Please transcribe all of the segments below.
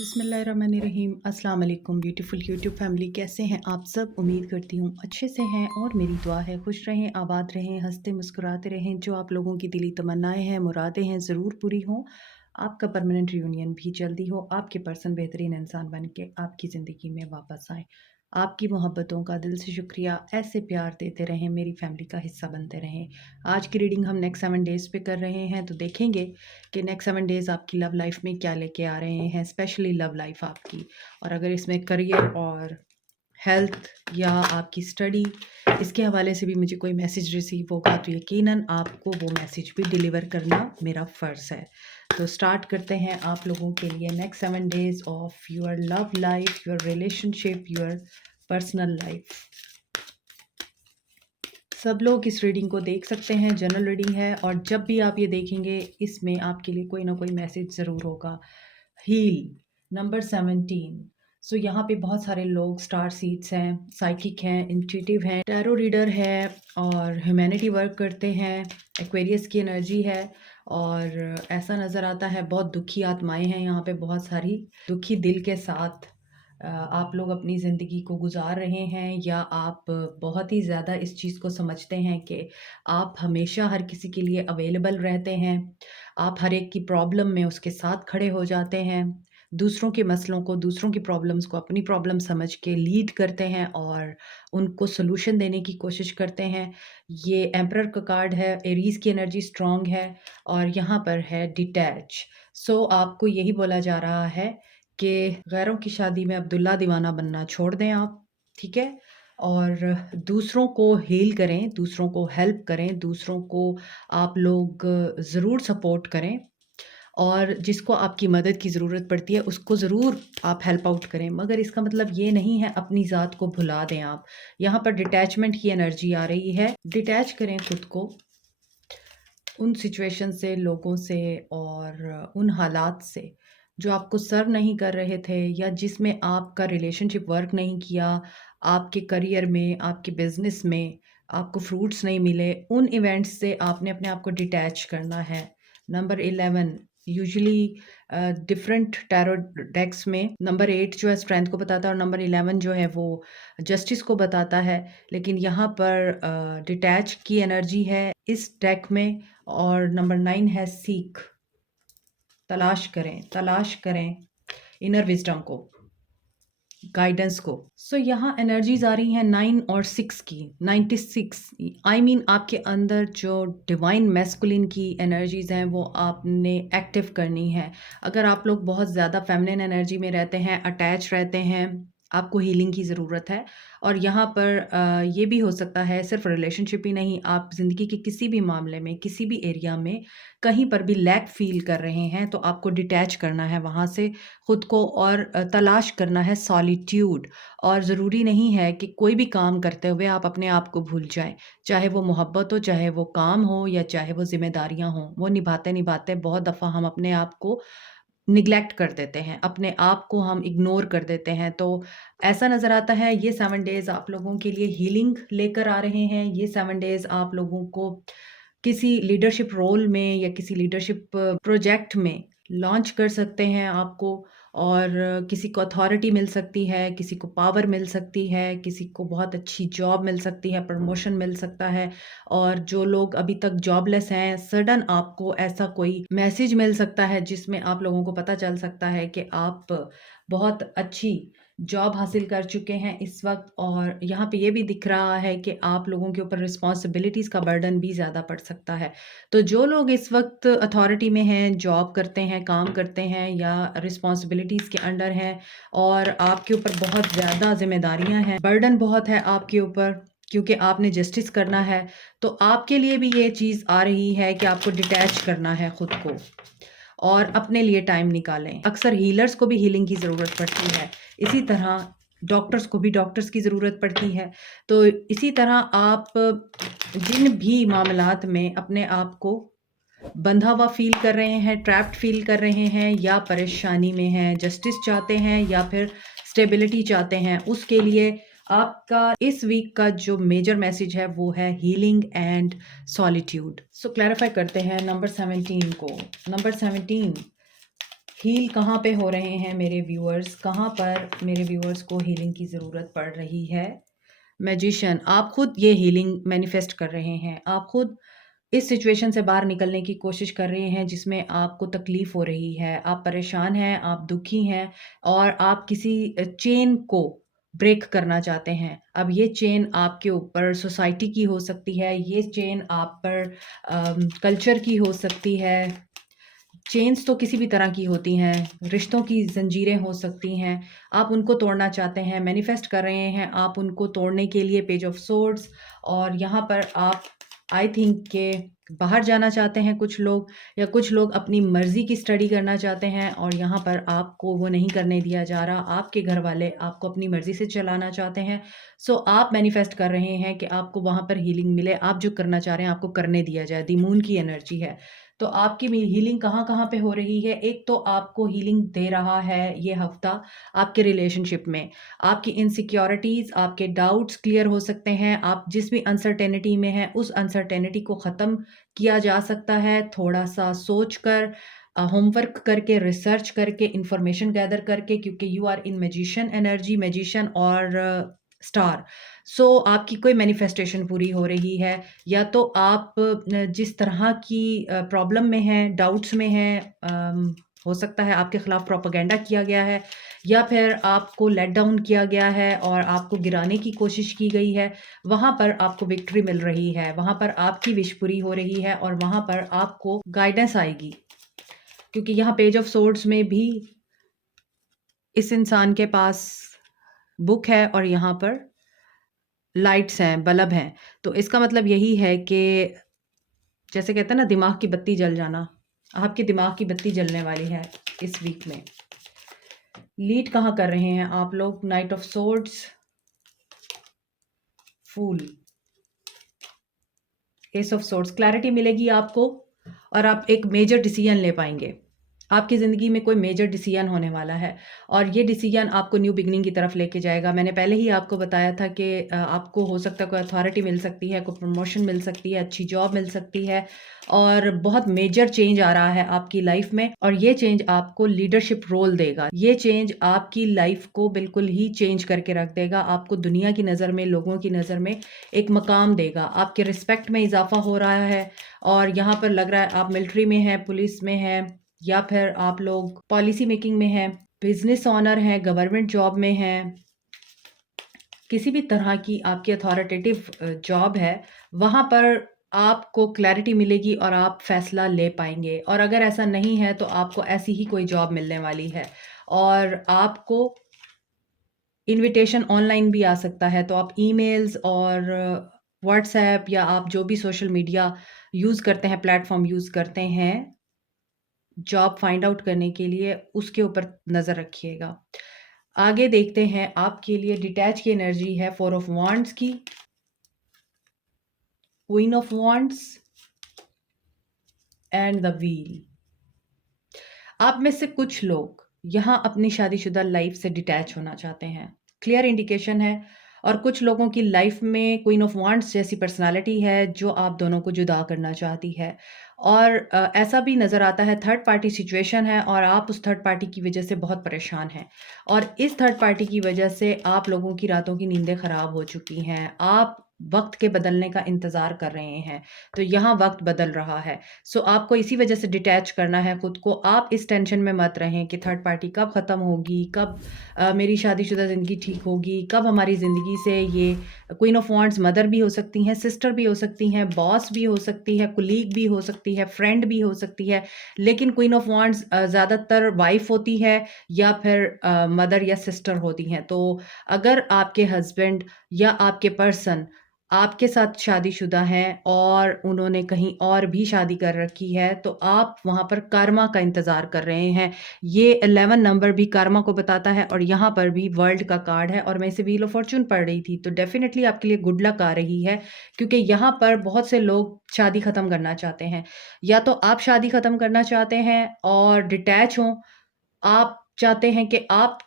बिस्मिल्लाहिर्रहमानिर्रहीम। अस्सलाम वालेकुम ब्यूटीफुल यूट्यूब फैमिली, कैसे हैं आप सब? उम्मीद करती हूँ अच्छे से हैं और मेरी दुआ है खुश रहें, आबाद रहें, हंसते मुस्कुराते रहें। जो आप लोगों की दिली तमन्नाएं हैं, मुरादें हैं, ज़रूर पूरी हों। आपका परमानेंट रियूनियन भी जल्दी हो, आपके पर्सन बेहतरीन इंसान बन के आपकी ज़िंदगी में वापस आए। आपकी मोहब्बतों का दिल से शुक्रिया। ऐसे प्यार देते रहें, मेरी फैमिली का हिस्सा बनते रहें। आज की रीडिंग हम नेक्स्ट 7 डेज़ पे कर रहे हैं, तो देखेंगे कि नेक्स्ट 7 डेज़ आपकी लव लाइफ में क्या लेके आ रहे हैं, स्पेशली लव लाइफ आपकी। और अगर इसमें करियर और हेल्थ या आपकी स्टडी, इसके हवाले से भी मुझे कोई मैसेज रिसीव होगा तो यकीनन आपको वो मैसेज भी डिलीवर करना मेरा फ़र्ज़ है। तो स्टार्ट करते हैं आप लोगों के लिए next 7 days of your love life, your relationship, your personal life. सब लोग इस रीडिंग को देख सकते हैं, जनरल रीडिंग है और जब भी आप ये देखेंगे इसमें आपके लिए कोई ना कोई मैसेज ज़रूर होगा। Heal number 17। सो यहाँ पे बहुत सारे लोग स्टार सीड्स हैं, साइकिक हैं, इंट्यूटिव हैं, टैरो रीडर है और ह्यूमैनिटी वर्क करते हैं। एक्वेरियस की एनर्जी है और ऐसा नज़र आता है बहुत दुखी आत्माएं हैं यहाँ पे, बहुत सारी दुखी दिल के साथ आप लोग अपनी ज़िंदगी को गुजार रहे हैं या आप बहुत ही ज़्यादा इस चीज़ को समझते हैं कि आप हमेशा हर किसी के लिए अवेलेबल रहते हैं। आप हर एक की प्रॉब्लम में उसके साथ खड़े हो जाते हैं। दूसरों के मसलों को, दूसरों की प्रॉब्लम्स को अपनी प्रॉब्लम समझ के लीड करते हैं और उनको सॉल्यूशन देने की कोशिश करते हैं। ये एम्परर का कार्ड है, एरीज़ की एनर्जी स्ट्रॉन्ग है और यहाँ पर है डिटैच। सो आपको यही बोला जा रहा है कि गैरों की शादी में अब्दुल्ला दीवाना बनना छोड़ दें आप, ठीक है? और दूसरों को हील करें, दूसरों को हेल्प करें, दूसरों को आप लोग ज़रूर सपोर्ट करें और जिसको आपकी मदद की ज़रूरत पड़ती है उसको ज़रूर आप हेल्प आउट करें। मगर इसका मतलब ये नहीं है अपनी ज़ात को भुला दें आप। यहाँ पर डिटैचमेंट की एनर्जी आ रही है। डिटैच करें खुद को उन सिचुएशन से, लोगों से और उन हालात से जो आपको सर्व नहीं कर रहे थे या जिसमें आपका रिलेशनशिप वर्क नहीं किया, आपके करियर में, आपके बिज़नेस में आपको फ्रूट्स नहीं मिले। उन इवेंट्स से आपने अपने आप को डिटैच करना है। नंबर 11 यूजुअली डिफरेंट टैरो डेक्स में नंबर 8 जो है स्ट्रेंथ को बताता है और नंबर 11 जो है वो जस्टिस को बताता है। लेकिन यहाँ पर डिटैच की एनर्जी है इस डेक में और नंबर 9 है सीक। तलाश करें इनर विजडम को, गाइडेंस को। सो यहाँ एनर्जीज आ रही हैं 9 और 6 की। 96 आई मीन आपके अंदर जो डिवाइन मैस्कुलिन की एनर्जीज हैं वो आपने एक्टिव करनी है। अगर आप लोग बहुत ज़्यादा फेमिनिन एनर्जी में रहते हैं, अटैच रहते हैं, आपको हीलिंग की ज़रूरत है। और यहाँ पर ये भी हो सकता है सिर्फ रिलेशनशिप ही नहीं, आप ज़िंदगी के किसी भी मामले में, किसी भी एरिया में कहीं पर भी लैक फील कर रहे हैं तो आपको डिटैच करना है वहाँ से खुद को और तलाश करना है सॉलिट्यूड। और ज़रूरी नहीं है कि कोई भी काम करते हुए आप अपने आप को भूल जाएं, चाहे वो मोहब्बत हो, चाहे वो काम हो या चाहे वो जिम्मेदारियां हों। वो निभाते निभाते बहुत दफ़ा हम अपने आप को निग्लेक्ट कर देते हैं, अपने आप को हम इग्नोर कर देते हैं। तो ऐसा नज़र आता है ये 7 डेज़ आप लोगों के लिए हीलिंग लेकर आ रहे हैं। ये 7 डेज़ आप लोगों को किसी लीडरशिप रोल में या किसी लीडरशिप प्रोजेक्ट में लॉन्च कर सकते हैं आपको। और किसी को अथॉरिटी मिल सकती है, किसी को पावर मिल सकती है, किसी को बहुत अच्छी जॉब मिल सकती है, प्रमोशन मिल सकता है। और जो लोग अभी तक जॉबलेस हैं, सडन आपको ऐसा कोई मैसेज मिल सकता है जिसमें आप लोगों को पता चल सकता है कि आप बहुत अच्छी जॉब हासिल कर चुके हैं इस वक्त। और यहाँ पे ये भी दिख रहा है कि आप लोगों के ऊपर रिस्पॉन्सिबिलिटीज़ का बर्डन भी ज़्यादा पड़ सकता है। तो जो लोग इस वक्त अथॉरिटी में हैं, जॉब करते हैं, काम करते हैं या रिस्पॉन्सिबिलिटीज़ के अंडर हैं और आपके ऊपर बहुत ज़्यादा जिम्मेदारियां हैं, बर्डन बहुत है आपके ऊपर क्योंकि आपने जस्टिस करना है, तो आपके लिए भी ये चीज़ आ रही है कि आपको डिटैच करना है खुद को और अपने लिए टाइम निकालें। अक्सर हीलर्स को भी हीलिंग की ज़रूरत पड़ती है, इसी तरह डॉक्टर्स को भी डॉक्टर्स की ज़रूरत पड़ती है। तो इसी तरह आप जिन भी मामलात में अपने आप को बंधा हुआ फील कर रहे हैं, ट्रैप्ड फील कर रहे हैं या परेशानी में हैं, जस्टिस चाहते हैं या फिर स्टेबिलिटी चाहते हैं, उसके लिए आपका इस वीक का जो मेजर मैसेज है वो है healing and solitude. So clarify करते हैं नंबर 17 को। नंबर 17 हील कहाँ पे हो रहे हैं मेरे व्यूअर्स, कहाँ पर मेरे व्यूअर्स को हीलिंग की ज़रूरत पड़ रही है? मैजिशियन, आप खुद ये हीलिंग मैनिफेस्ट कर रहे हैं। आप खुद इस सिचुएशन से बाहर निकलने की कोशिश कर रहे हैं जिसमें आपको तकलीफ़ हो रही है। आप परेशान हैं, आप दुखी हैं और आप किसी चेन को ब्रेक करना चाहते हैं। अब ये चेन आपके ऊपर सोसाइटी की हो सकती है, ये चेन आप पर कल्चर की हो सकती है। चेन्स तो किसी भी तरह की होती हैं, रिश्तों की ज़ंजीरें हो सकती हैं, आप उनको तोड़ना चाहते हैं, मैनिफेस्ट कर रहे हैं, आप उनको तोड़ने के लिए पेज ऑफ सोर्ड्स और यहाँ पर आप आई थिंक के बाहर जाना चाहते हैं कुछ लोग या कुछ लोग अपनी मर्ज़ी की स्टडी करना चाहते हैं और यहाँ पर आपको वो नहीं करने दिया जा रहा, आपके घर वाले आपको अपनी मर्ज़ी से चलाना चाहते हैं। सो आप मैनिफेस्ट कर रहे हैं कि आपको वहाँ पर हीलिंग मिले, आप जो करना चाह रहे हैं आपको करने दिया जाए, द मून की एनर्जी है। तो आपकी हीलिंग कहाँ-कहाँ पे हो रही है? एक तो आपको हीलिंग दे रहा है ये हफ्ता आपके रिलेशनशिप में। आपकी इनसिक्योरिटीज़, आपके डाउट्स क्लियर हो सकते हैं। आप जिस भी अनसर्टेनिटी में हैं, उस अनसर्टेनिटी को ख़त्म किया जा सकता है। थोड़ा-सा सोच कर होमवर्क करके, रिसर्च करके, इन्फॉर्मेशन गैदर करके क्योंकि you are in magician energy, magician और स्टार। सो आपकी कोई मैनिफेस्टेशन पूरी हो रही है या तो आप जिस तरह की प्रॉब्लम में हैं, डाउट्स में हैं, हो सकता है आपके खिलाफ प्रोपेगेंडा किया गया है या फिर आपको लेट डाउन किया गया है और आपको गिराने की कोशिश की गई है, वहाँ पर आपको विक्ट्री मिल रही है, वहाँ पर आपकी विश पूरी हो रही है और वहाँ पर आपको गाइडेंस आएगी। क्योंकि यहाँ पेज ऑफ सोर्ड्स में भी इस इंसान के पास बुक है और यहाँ पर लाइट्स हैं, बल्ब हैं। तो इसका मतलब यही है कि जैसे कहते हैं ना दिमाग की बत्ती जल जाना, आपके दिमाग की बत्ती जलने वाली है इस वीक में। लीड कहाँ कर रहे हैं आप लोग? Knight of swords, fool, ace of swords. Clarity मिलेगी आपको और आप एक मेजर डिसीजन ले पाएंगे। आपकी ज़िंदगी में कोई मेजर डिसीजन होने वाला है और ये डिसीजन आपको न्यू बिगिनिंग की तरफ लेके जाएगा। मैंने पहले ही आपको बताया था कि आपको हो सकता है कोई अथॉरिटी मिल सकती है, कोई प्रमोशन मिल सकती है, अच्छी जॉब मिल सकती है और बहुत मेजर चेंज आ रहा है आपकी लाइफ में और ये चेंज आपको लीडरशिप रोल देगा। ये चेंज आपकी लाइफ को बिल्कुल ही चेंज करके रख देगा। आपको दुनिया की नज़र में, लोगों की नज़र में एक मकाम देगा। आपके रिस्पेक्ट में इज़ाफ़ा हो रहा है और यहाँ पर लग रहा है आप मिलिट्री में हैं, पुलिस में हैं या फिर आप लोग पॉलिसी मेकिंग में हैं, बिजनेस ओनर हैं, गवर्नमेंट जॉब में हैं, किसी भी तरह की आपकी अथॉरिटेटिव जॉब है, वहाँ पर आपको क्लैरिटी मिलेगी और आप फैसला ले पाएंगे और अगर ऐसा नहीं है तो आपको ऐसी ही कोई जॉब मिलने वाली है और आपको इनविटेशन ऑनलाइन भी आ सकता है तो आप ईमेल्स और व्हाट्सएप या आप जो भी सोशल मीडिया यूज़ करते हैं, प्लेटफॉर्म यूज़ करते हैं जॉब फाइंड आउट करने के लिए, उसके ऊपर नज़र रखिएगा। आगे देखते हैं आपके लिए डिटैच की एनर्जी है 4 ऑफ वांड्स की, queen of wands and the wheel. आप में से कुछ लोग यहाँ अपनी शादीशुदा लाइफ से डिटैच होना चाहते हैं, क्लियर इंडिकेशन है और कुछ लोगों की लाइफ में क्वीन ऑफ वांड्स जैसी पर्सनालिटी है जो आप दोनों को जुदा करना चाहती है और ऐसा भी नज़र आता है थर्ड पार्टी सिचुएशन है और आप उस थर्ड पार्टी की वजह से बहुत परेशान हैं और इस थर्ड पार्टी की वजह से आप लोगों की रातों की नींदें ख़राब हो चुकी हैं। आप वक्त के बदलने का इंतज़ार कर रहे हैं तो यहाँ वक्त बदल रहा है। सो आपको इसी वजह से डिटैच करना है खुद को। आप इस टेंशन में मत रहें कि थर्ड पार्टी कब ख़त्म होगी, कब मेरी शादीशुदा ज़िंदगी ठीक होगी, कब हमारी ज़िंदगी से ये क्वीन ऑफ वांड्स मदर भी हो सकती हैं, सिस्टर भी हो सकती हैं, बॉस भी हो सकती है, कुलीग भी हो सकती है, फ्रेंड भी हो सकती है। लेकिन क्वीन ऑफ वांड्स ज़्यादातर वाइफ होती है या फिर मदर या सिस्टर होती हैं। तो अगर आपके हस्बैंड या आपके पर्सन आपके साथ शादीशुदा हैं और उन्होंने कहीं और भी शादी कर रखी है, तो आप वहाँ पर कर्मा का इंतज़ार कर रहे हैं। ये 11 नंबर भी कर्मा को बताता है और यहाँ पर भी वर्ल्ड का कार्ड है और मैं इसे व्हील ऑफ फॉर्च्यून पढ़ रही थी, तो डेफ़िनेटली आपके लिए गुड लक आ रही है क्योंकि यहाँ पर बहुत से लोग शादी ख़त्म करना चाहते हैं। या तो आप शादी ख़त्म करना चाहते हैं और डिटैच हों, आप चाहते हैं कि आप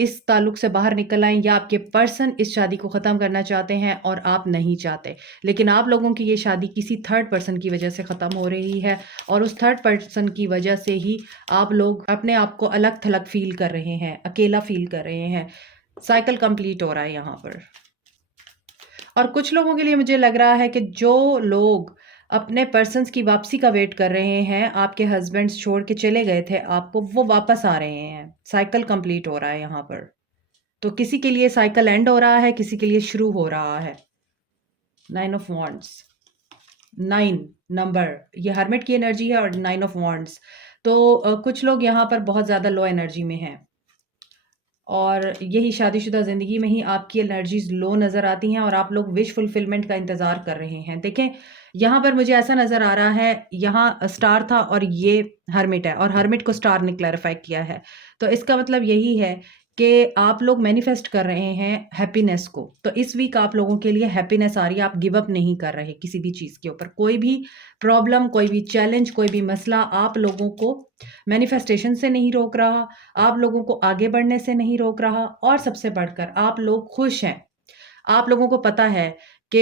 इस ताल्लुक से बाहर निकल आएँ या आपके पर्सन इस शादी को ख़त्म करना चाहते हैं और आप नहीं चाहते। लेकिन आप लोगों की ये शादी किसी थर्ड पर्सन की वज़ह से ख़त्म हो रही है और उस थर्ड पर्सन की वज़ह से ही आप लोग अपने आप को अलग-थलग फ़ील कर रहे हैं, अकेला फ़ील कर रहे हैं। साइकिल कंप्लीट हो रहा है यहाँ पर। और कुछ लोगों के लिए मुझे लग रहा है कि जो लोग अपने पर्सन्स की वापसी का वेट कर रहे हैं, आपके हस्बैंड्स छोड़ के चले गए थे आपको, वो वापस आ रहे हैं। साइकिल कंप्लीट हो रहा है यहाँ पर। तो किसी के लिए साइकिल एंड हो रहा है, किसी के लिए शुरू हो रहा है। 9 ऑफ वांड्स, 9 नंबर, ये हर्मिट की एनर्जी है और 9 ऑफ वांड्स। तो कुछ लोग यहाँ पर बहुत ज़्यादा लो एनर्जी में हैं और यही शादीशुदा ज़िंदगी में ही आपकी एनर्जीज़ लो नज़र आती हैं और आप लोग विश फुलफिलमेंट का इंतज़ार कर रहे हैं। देखें, यहाँ पर मुझे ऐसा नज़र आ रहा है, यहाँ स्टार था और ये हर्मिट है और हर्मिट को स्टार ने क्लैरिफ़ाई किया है। तो इसका मतलब यही है कि आप लोग मैनिफेस्ट कर रहे हैं हैप्पीनेस को। तो इस वीक आप लोगों के लिए हैप्पीनेस आ रही है, आप गिव अप नहीं कर रहे किसी भी चीज़ के ऊपर। कोई भी प्रॉब्लम, कोई भी चैलेंज, कोई भी मसला आप लोगों को मैनिफेस्टेशन से नहीं रोक रहा, आप लोगों को आगे बढ़ने से नहीं रोक रहा और सबसे बढ़कर आप लोग खुश हैं। आप लोगों को पता है कि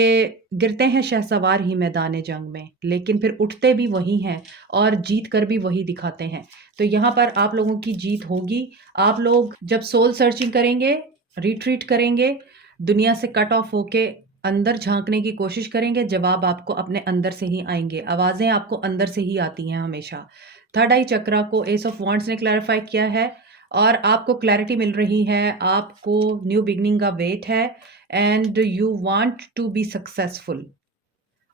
गिरते हैं शहसवार ही मैदान जंग में, लेकिन फिर उठते भी वही हैं और जीत कर भी वही दिखाते हैं। तो यहाँ पर आप लोगों की जीत होगी। आप लोग जब सोल सर्चिंग करेंगे, रिट्रीट करेंगे, दुनिया से कट ऑफ होके अंदर झाँकने की कोशिश करेंगे, जवाब आपको अपने अंदर से ही आएँगे। आवाज़ें आपको अंदर से ही आती हैं हमेशा। थर्ड आई चक्रा को एस ऑफ वांड्स ने क्लैरिफाई किया है और आपको क्लैरिटी मिल रही है, आपको न्यू बिगिनिंग का वेट है and you want to be successful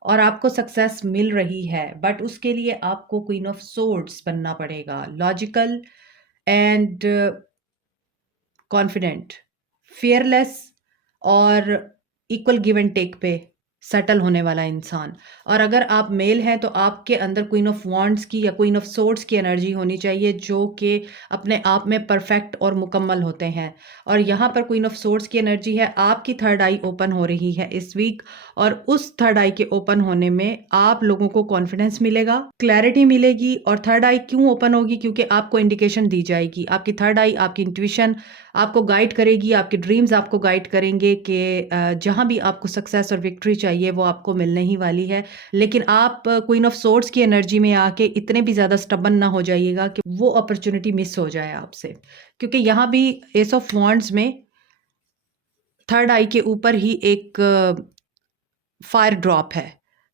और आपको सक्सेस मिल रही है, बट उसके लिए आपको क्वीन ऑफ सोर्ड्स बनना पड़ेगा। लॉजिकल एंड कॉन्फिडेंट, फियरलेस और इक्वल गिव एंड टेक पे सेटल होने वाला इंसान। और अगर आप मेल हैं तो आपके अंदर क्वीन ऑफ वांड्स की या क्वीन ऑफ सोर्ड्स की एनर्जी होनी चाहिए, जो कि अपने आप में परफेक्ट और मुकम्मल होते हैं। और यहाँ पर क्वीन ऑफ सोर्ड्स की एनर्जी है, आपकी थर्ड आई ओपन हो रही है इस वीक और उस थर्ड आई के ओपन होने में आप लोगों को कॉन्फिडेंस मिलेगा, क्लैरिटी मिलेगी। और थर्ड आई क्यों ओपन होगी? क्योंकि आपको इंडिकेशन दी जाएगी। आपकी थर्ड आई, आपकी इंट्यूशन आपको गाइड करेगी, आपके ड्रीम्स आपको गाइड करेंगे कि जहाँ भी आपको सक्सेस और विक्ट्री चाहिए वो आपको मिलने ही वाली है। लेकिन आप क्वीन ऑफ सोर्ड्स की एनर्जी में आके इतने भी ज़्यादा स्टबन ना हो जाइएगा कि वो अपॉर्चुनिटी मिस हो जाए आपसे, क्योंकि यहाँ भी एस ऑफ वांड्स में थर्ड आई के ऊपर ही एक फायर ड्रॉप है।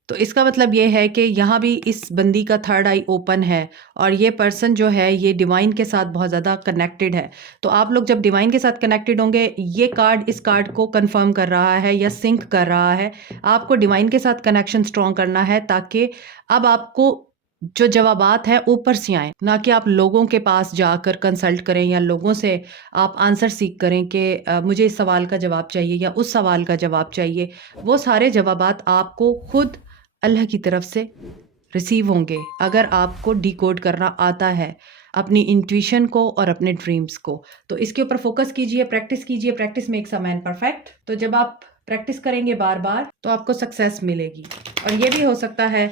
तो इसका मतलब ये है कि यहाँ भी इस बंदी का थर्ड आई ओपन है और ये पर्सन जो है ये डिवाइन के साथ बहुत ज़्यादा कनेक्टेड है। तो आप लोग जब डिवाइन के साथ कनेक्टेड होंगे, ये कार्ड इस कार्ड को कंफर्म कर रहा है या सिंक कर रहा है। आपको डिवाइन के साथ कनेक्शन स्ट्रॉन्ग करना है ताकि अब आपको जो जवाबात हैं ऊपर से आएँ, ना कि आप लोगों के पास जाकर कंसल्ट करें या लोगों से आप आंसर सीख करें कि मुझे इस सवाल का जवाब चाहिए या उस सवाल का जवाब चाहिए। वो सारे जवाबात आपको खुद अल्लाह की तरफ से रिसीव होंगे, अगर आपको डिकोड करना आता है अपनी इंट्यूशन को और अपने ड्रीम्स को। तो इसके ऊपर फोकस कीजिए, प्रैक्टिस कीजिए। Practice makes a man perfect. तो जब आप प्रैक्टिस करेंगे बार-बार तो आपको सक्सेस मिलेगी। और ये भी हो सकता है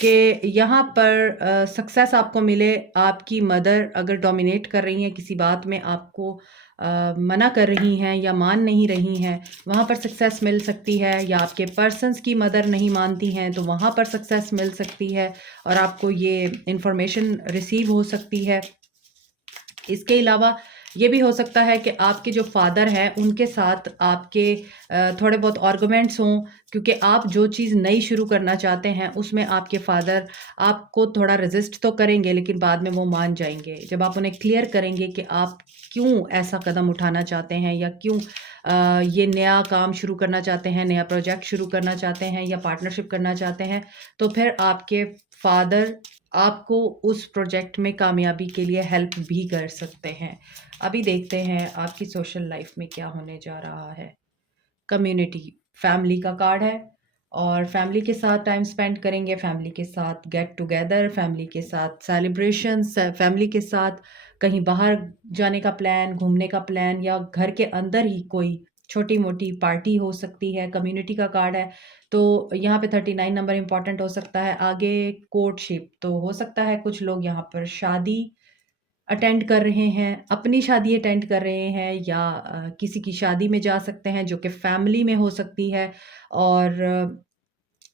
कि यहाँ पर सक्सेस आपको मिले, आपकी मदर अगर डोमिनेट कर रही हैं किसी बात में, आपको मना कर रही हैं या मान नहीं रही हैं, वहाँ पर सक्सेस मिल सकती है। या आपके पर्सन्स की मदर नहीं मानती हैं तो वहाँ पर सक्सेस मिल सकती है और आपको ये इन्फॉर्मेशन रिसीव हो सकती है। इसके अलावा ये भी हो सकता है कि आपके जो फादर हैं उनके साथ आपके थोड़े बहुत आर्गुमेंट्स हों, क्योंकि आप जो चीज़ नई शुरू करना चाहते हैं उसमें आपके फादर आपको थोड़ा रेजिस्ट तो करेंगे, लेकिन बाद में वो मान जाएंगे जब आप उन्हें क्लियर करेंगे कि आप क्यों ऐसा कदम उठाना चाहते हैं या क्यों ये नया काम शुरू करना चाहते हैं, नया प्रोजेक्ट शुरू करना चाहते हैं या पार्टनरशिप करना चाहते हैं। तो फिर आपके फादर आपको उस प्रोजेक्ट में कामयाबी के लिए हेल्प भी कर सकते हैं। अभी देखते हैं आपकी सोशल लाइफ में क्या होने जा रहा है। कम्युनिटी, फैमिली का कार्ड है और फैमिली के साथ टाइम स्पेंड करेंगे, फैमिली के साथ गेट टुगेदर, फैमिली के साथ सेलिब्रेशंस, फैमिली के साथ कहीं बाहर जाने का प्लान, घूमने का प्लान या घर के अंदर ही कोई छोटी-मोटी पार्टी हो सकती है। कम्युनिटी का कार्ड है तो यहाँ पे 39 नंबर इम्पोर्टेंट हो सकता है। आगे कोर्टशिप तो हो सकता है, कुछ लोग यहाँ पर शादी अटेंड कर रहे हैं, अपनी शादी अटेंड कर रहे हैं या किसी की शादी में जा सकते हैं जो कि फैमिली में हो सकती है और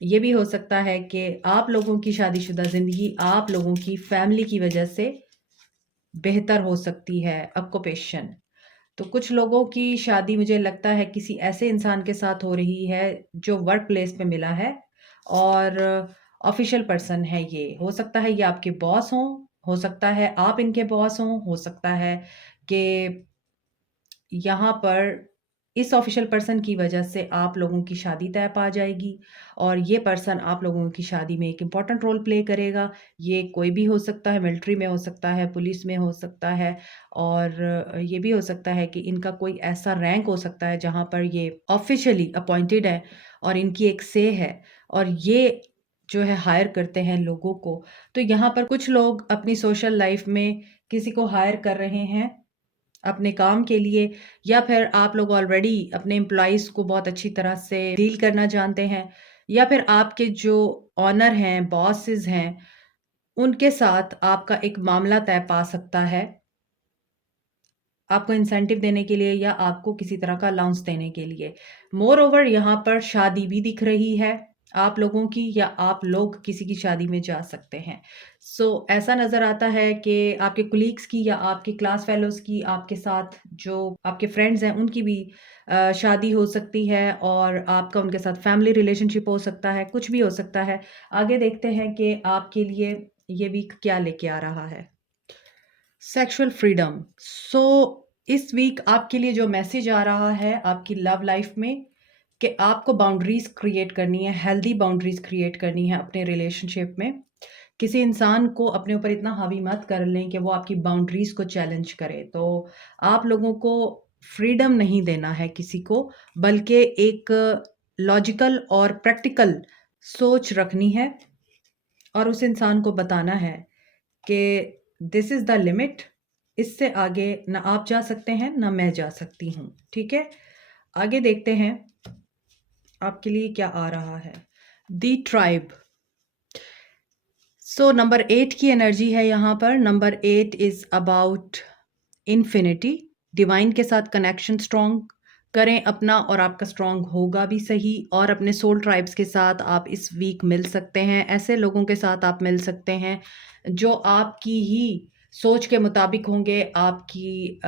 ये भी हो सकता है कि आप लोगों की शादीशुदा ज़िंदगी आप लोगों की फैमिली की वजह से बेहतर हो सकती है। ऑक्यूपेशन, तो कुछ लोगों की शादी मुझे लगता है किसी ऐसे इंसान के साथ हो रही है जो वर्क प्लेस पे मिला है और ऑफिशियल पर्सन है ये। हो सकता है ये आपके बॉस हों, हो सकता है आप इनके बॉस हों, हो सकता है कि यहाँ पर इस ऑफिशियल पर्सन की वजह से आप लोगों की शादी तय पा जाएगी और ये पर्सन आप लोगों की शादी में एक इम्पॉर्टेंट रोल प्ले करेगा। ये कोई भी हो सकता है, मिलिट्री में हो सकता है, पुलिस में हो सकता है और ये भी हो सकता है कि इनका कोई ऐसा रैंक हो सकता है जहाँ पर ये ऑफिशियली अपॉइंटेड है और इनकी एक से है और ये जो है हायर करते हैं लोगों को। तो यहाँ पर कुछ लोग अपनी सोशल लाइफ में किसी को हायर कर रहे हैं अपने काम के लिए या फिर आप लोग ऑलरेडी अपने एम्प्लॉइज़ को बहुत अच्छी तरह से डील करना जानते हैं या फिर आपके जो ओनर हैं, बॉसेस हैं, उनके साथ आपका एक मामला तय पा सकता है, आपको इंसेंटिव देने के लिए या आपको किसी तरह का अलाउंस देने के लिए। मोर ओवर यहाँ पर शादी भी दिख रही है आप लोगों की या आप लोग किसी की शादी में जा सकते हैं। ऐसा नज़र आता है कि आपके कोलीग्स की या आपके क्लास फेलोज़ की आपके साथ जो आपके फ्रेंड्स हैं उनकी भी शादी हो सकती है और आपका उनके साथ फैमिली रिलेशनशिप हो सकता है, कुछ भी हो सकता है। आगे देखते हैं कि आपके लिए ये वीक क्या लेके आ रहा है। सेक्सुअल फ्रीडम, इस वीक आपके लिए जो मैसेज आ रहा है आपकी लव लाइफ में कि आपको बाउंड्रीज क्रिएट करनी है, हेल्दी बाउंड्रीज क्रिएट करनी है अपने रिलेशनशिप में। किसी इंसान को अपने ऊपर इतना हावी मत कर लें कि वो आपकी बाउंड्रीज को चैलेंज करे। तो आप लोगों को फ्रीडम नहीं देना है किसी को, बल्कि एक लॉजिकल और प्रैक्टिकल सोच रखनी है और उस इंसान को बताना है कि दिस इज़ द लिमिट, इससे आगे ना आप जा सकते हैं ना मैं जा सकती हूँ। ठीक है, आगे देखते हैं आपके लिए क्या आ रहा है। दी ट्राइब, नंबर 8 की एनर्जी है यहाँ पर। Number 8 is about infinity. Divine के साथ कनेक्शन स्ट्रॉन्ग करें अपना और आपका स्ट्रॉन्ग होगा भी सही। और अपने सोल ट्राइब्स के साथ आप इस वीक मिल सकते हैं। ऐसे लोगों के साथ आप मिल सकते हैं जो आपकी ही सोच के मुताबिक होंगे, आपकी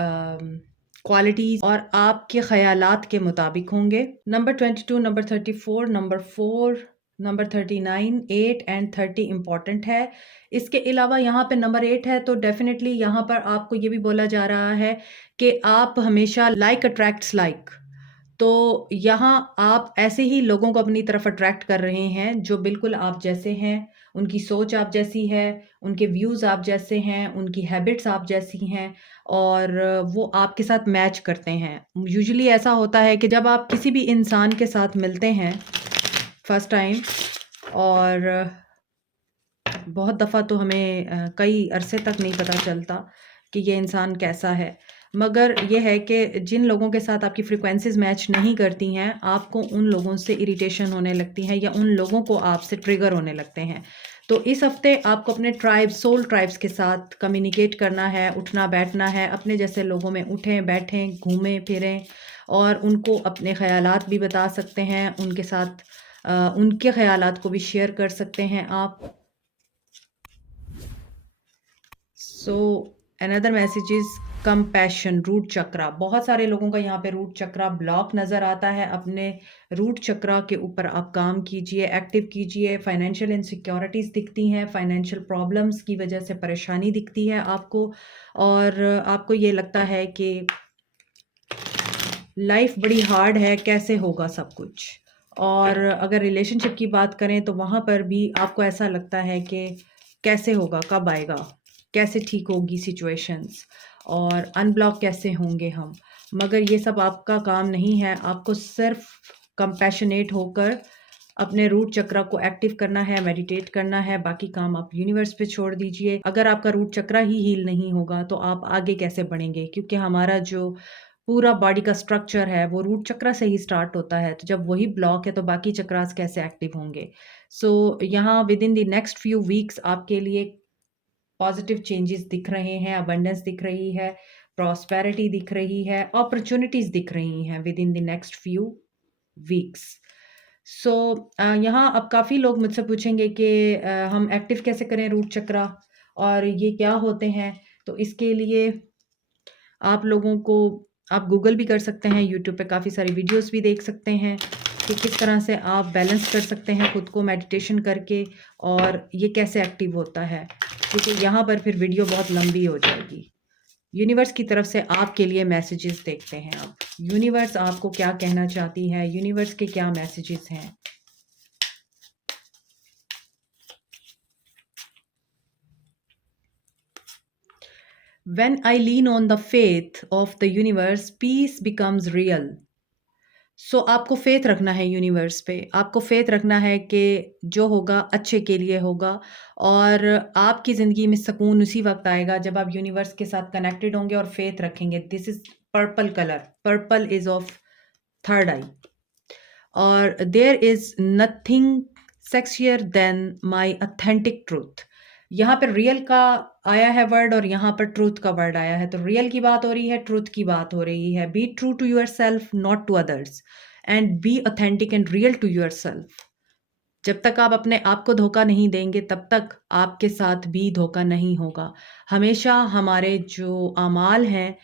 क्वालिटीज और आपके ख़यालात के मुताबिक होंगे। Number 22, number 34, number 4, number 39, 8 and 30 important है। इसके अलावा यहाँ पे नंबर 8 है तो डेफिनेटली यहाँ पर आपको ये भी बोला जा रहा है कि आप हमेशा लाइक अट्रैक्ट्स लाइक। तो यहाँ आप ऐसे ही लोगों को अपनी तरफ अट्रैक्ट कर रहे हैं जो बिल्कुल आप जैसे हैं, उनकी सोच आप जैसी है, उनके व्यूज़ आप जैसे हैं, उनकी हैबिट्स आप जैसी हैं और वो आपके साथ मैच करते हैं। यूजुअली ऐसा होता है कि जब आप किसी भी इंसान के साथ मिलते हैं फर्स्ट टाइम और बहुत दफ़ा तो हमें कई अरसे तक नहीं पता चलता कि ये इंसान कैसा है। मगर ये है कि जिन लोगों के साथ आपकी फ्रीक्वेंसीज़ मैच नहीं करती हैं, आपको उन लोगों से इरिटेशन होने लगती है या उन लोगों को आपसे ट्रिगर होने लगते हैं। तो इस हफ़्ते आपको अपने ट्राइब्स, सोल ट्राइब्स के साथ कम्युनिकेट करना है, उठना-बैठना है, अपने जैसे लोगों में उठें, बैठें, घूमें-फिरें और उनको अपने ख़यालात भी बता सकते हैं, उनके साथ उनके ख़यालात को भी शेयर कर सकते हैं आप। So another message is compassion, root chakra. बहुत सारे लोगों का यहाँ पे रूट चक्रा ब्लॉक नज़र आता है। अपने रूट चक्रा के ऊपर आप काम कीजिए, एक्टिव कीजिए। फाइनेंशियल इनसिक्योरिटीज़ दिखती हैं, फाइनेंशियल प्रॉब्लम्स की वजह से परेशानी दिखती है आपको और आपको ये लगता है कि लाइफ बड़ी हार्ड है, कैसे होगा सब कुछ। और अगर रिलेशनशिप की बात करें तो वहाँ पर भी आपको ऐसा लगता है कि कैसे होगा, कब आएगा, कैसे ठीक होगी सिचुएशंस और अनब्लॉक कैसे होंगे हम। मगर ये सब आपका काम नहीं है, आपको सिर्फ कंपैशनेट होकर अपने रूट चक्रा को एक्टिव करना है, मेडिटेट करना है। बाकी काम आप यूनिवर्स पे छोड़ दीजिए। अगर आपका रूट चक्रा ही हील नहीं होगा तो आप आगे कैसे बढ़ेंगे, क्योंकि हमारा जो पूरा बॉडी का स्ट्रक्चर है वो रूट चक्रा से ही स्टार्ट होता है। तो जब वही ब्लॉक है तो बाकी चक्रास कैसे एक्टिव होंगे। यहाँ with in the next few weeks आपके लिए पॉजिटिव चेंजेस दिख रहे हैं, अबंडेंस दिख रही है, प्रॉस्पेरिटी दिख रही है, अपॉर्चुनिटीज दिख रही हैं within the next few weeks. So यहाँ अब काफ़ी लोग मुझसे पूछेंगे कि हम एक्टिव कैसे करें रूट चक्रा और ये क्या होते हैं। तो इसके लिए आप लोगों को आप गूगल भी कर सकते हैं, यूट्यूब पे काफ़ी सारी वीडियोस भी देख सकते हैं कि किस तरह से आप बैलेंस कर सकते हैं खुद को मेडिटेशन करके और ये कैसे एक्टिव होता है, क्योंकि यहाँ पर फिर वीडियो बहुत लंबी हो जाएगी। यूनिवर्स की तरफ से आपके लिए मैसेजेस देखते हैं अब। यूनिवर्स आपको क्या कहना चाहती है, यूनिवर्स के क्या मैसेजेस हैं। When I lean on the faith of the universe, peace becomes real. सो आपको फेथ रखना है यूनिवर्स पे, आपको फेथ रखना है कि जो होगा अच्छे के लिए होगा और आपकी ज़िंदगी में सुकून उसी वक्त आएगा जब आप यूनिवर्स के साथ कनेक्टेड होंगे और फेथ रखेंगे। This is purple colour, purple is of third eye और there is nothing sexier than my authentic truth. यहाँ पर रियल का आया है वर्ड और यहाँ पर ट्रूथ का वर्ड आया है, तो रियल की बात हो रही है, ट्रूथ की बात हो रही है। Be true to yourself, not to others, and be authentic and real to yourself. जब तक आप अपने आप को धोखा नहीं देंगे तब तक आपके साथ भी धोखा नहीं होगा। हमेशा हमारे जो आमाल हैं,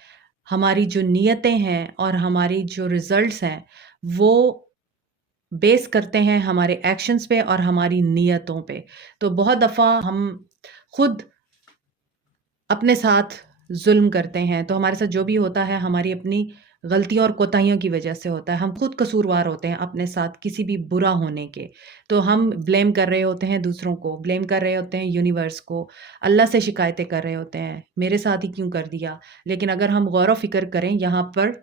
हमारी जो नीयतें हैं और हमारी जो रिजल्ट्स हैं वो बेस करते हैं हमारे एक्शंस पे और हमारी नीयतों पे। तो बहुत दफ़ा हम खुद अपने साथ ज़ुल्म करते हैं, तो हमारे साथ जो भी होता है हमारी अपनी गलतियों और कोताहियों की वजह से होता है। हम खुद कसूरवार होते हैं अपने साथ किसी भी बुरा होने के। तो हम ब्लेम कर रहे होते हैं दूसरों को, ब्लेम कर रहे होते हैं यूनिवर्स को, अल्लाह से शिकायतें कर रहे होते हैं, मेरे साथ ही क्यों कर दिया। लेकिन अगर हम गौर व फ़िक्र करें, यहाँ पर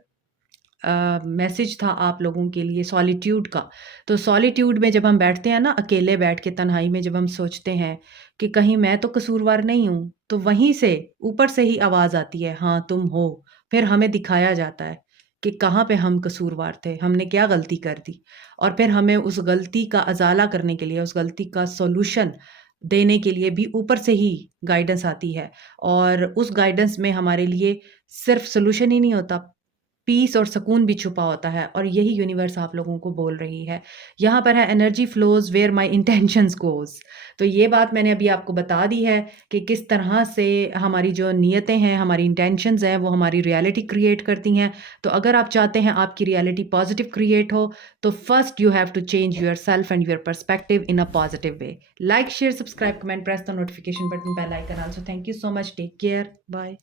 मैसेज था आप लोगों के लिए सॉलिट्यूड का। तो सॉलिट्यूड में जब हम बैठते हैं ना, अकेले बैठ के तन्हाई में जब हम सोचते हैं कि कहीं मैं तो कसूरवार नहीं हूँ, तो वहीं से ऊपर से ही आवाज़ आती है, हाँ तुम हो। फिर हमें दिखाया जाता है कि कहाँ पे हम कसूरवार थे, हमने क्या गलती कर दी और फिर हमें उस गलती का अज़ाला करने के लिए, उस गलती का सॉल्यूशन देने के लिए भी ऊपर से ही गाइडेंस आती है। और उस गाइडेंस में हमारे लिए सिर्फ सॉल्यूशन ही नहीं होता, पीस और सुकून भी छुपा होता है और यही यूनिवर्स आप लोगों को बोल रही है। यहाँ पर है energy flows where my intentions goes. तो ये बात मैंने अभी आपको बता दी है कि किस तरह से हमारी जो नीयतें हैं, हमारी इंटेंशंस हैं, वो हमारी रियलिटी क्रिएट करती हैं। तो अगर आप चाहते हैं आपकी रियलिटी पॉजिटिव क्रिएट हो, तो first you have to change yourself and your perspective in a positive way. Like, share, subscribe, comment, press the notification button, bell icon also. Thank you so much, take care, bye.